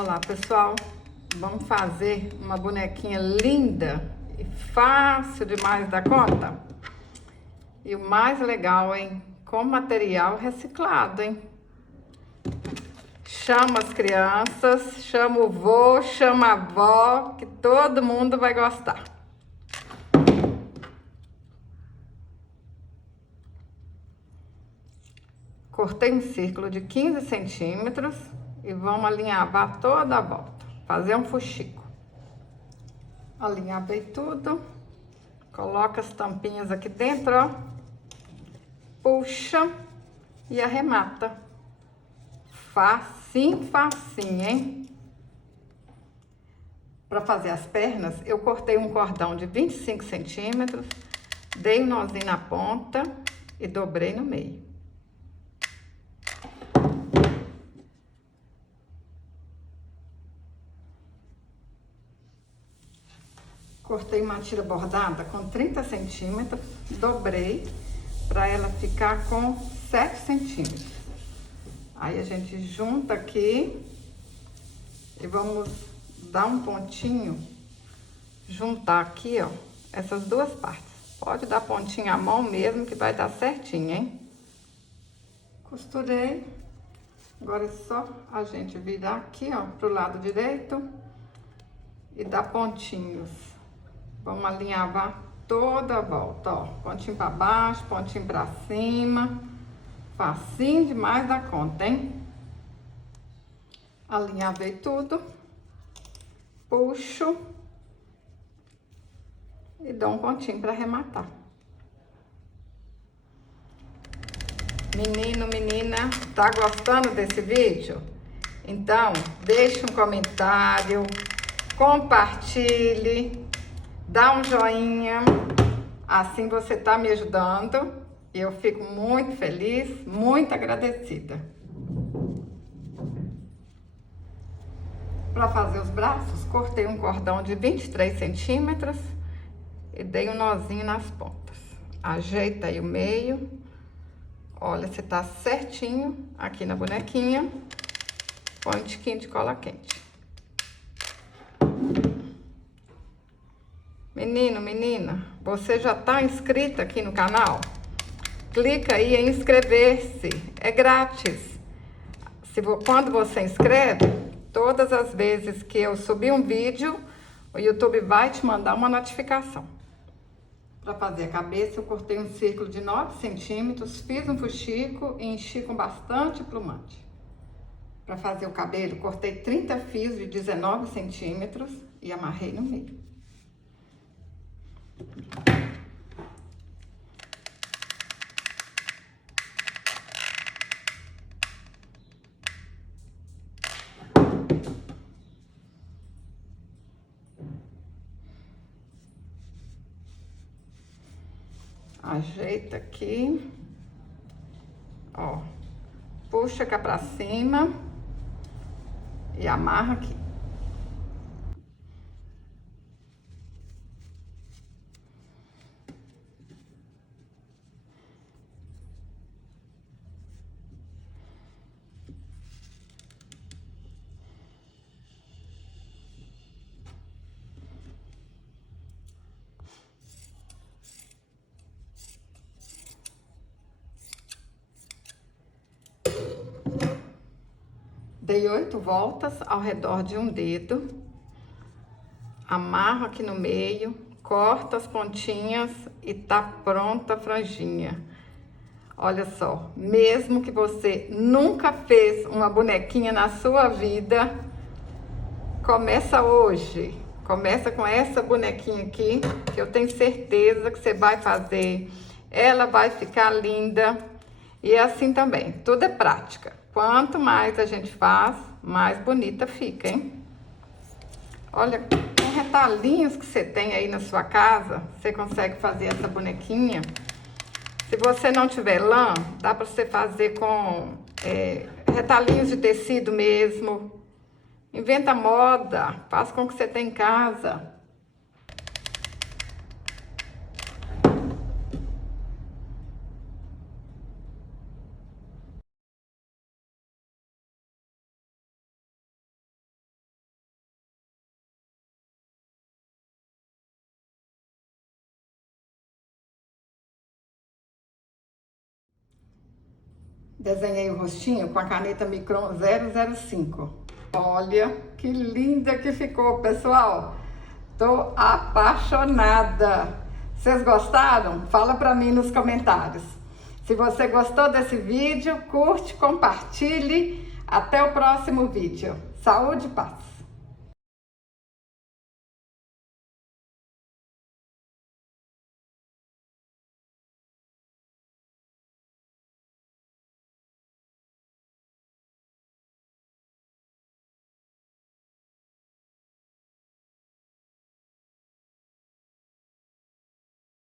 Olá, pessoal, vamos fazer uma bonequinha linda e fácil demais da conta. E o mais legal, hein? Com material reciclado, hein? Chama as crianças, chama o vô, chama a avó, que todo mundo vai gostar. Cortei um círculo de 15 centímetros e vamos alinhavar toda a volta, fazer um fuxico. Alinhavei tudo, coloca as tampinhas aqui dentro, ó, puxa e arremata. Facinho, facinho, hein? Para fazer as pernas, eu cortei um cordão de 25 centímetros, dei um nozinho na ponta e dobrei no meio. Cortei uma tira bordada com 30 centímetros, dobrei para ela ficar com 7 centímetros. Aí a gente junta aqui e vamos dar um pontinho, juntar aqui, ó, essas duas partes. Pode dar pontinho à mão mesmo que vai dar certinho, hein? Costurei. Agora é só a gente virar aqui, ó, pro lado direito e dar pontinhos. Vamos alinhavar toda a volta, ó. Pontinho pra baixo, pontinho pra cima. Facinho demais da conta, hein? Alinhavei tudo. Puxo. E dou um pontinho pra arrematar. Menino, menina, tá gostando desse vídeo? Então, deixe um comentário, compartilhe, dá um joinha, assim você tá me ajudando e eu fico muito feliz, muito agradecida. Para fazer os braços, cortei um cordão de 23 centímetros e dei um nozinho nas pontas. Ajeita aí o meio. Olha, se tá certinho aqui na bonequinha, põe um tiquinho de cola quente. Menino, menina, você já tá inscrita aqui no canal? Clica aí em inscrever-se, é grátis. Quando você inscreve, todas as vezes que eu subir um vídeo, o YouTube vai te mandar uma notificação. Para fazer a cabeça, eu cortei um círculo de 9 centímetros, fiz um fuxico e enchi com bastante plumante. Para fazer o cabelo, cortei 30 fios de 19 centímetros e amarrei no meio. Ajeita aqui, ó, puxa cá pra cima e amarra aqui. Dei 8 voltas ao redor de um dedo, amarro aqui no meio, corto as pontinhas e tá pronta a franjinha. Olha só, mesmo que você nunca fez uma bonequinha na sua vida, começa hoje. Começa com essa bonequinha aqui, que eu tenho certeza que você vai fazer. Ela vai ficar linda. E assim também, tudo é prática. Quanto mais a gente faz, mais bonita fica, hein? Olha, com retalhinhos que você tem aí na sua casa, você consegue fazer essa bonequinha. Se você não tiver lã, dá pra você fazer com retalhinhos de tecido mesmo. Inventa moda, faz com o que você tem em casa. Desenhei o rostinho com a caneta Micron 005. Olha que linda que ficou, pessoal. Tô apaixonada. Vocês gostaram? Fala pra mim nos comentários. Se você gostou desse vídeo, curte, compartilhe. Até o próximo vídeo. Saúde e paz.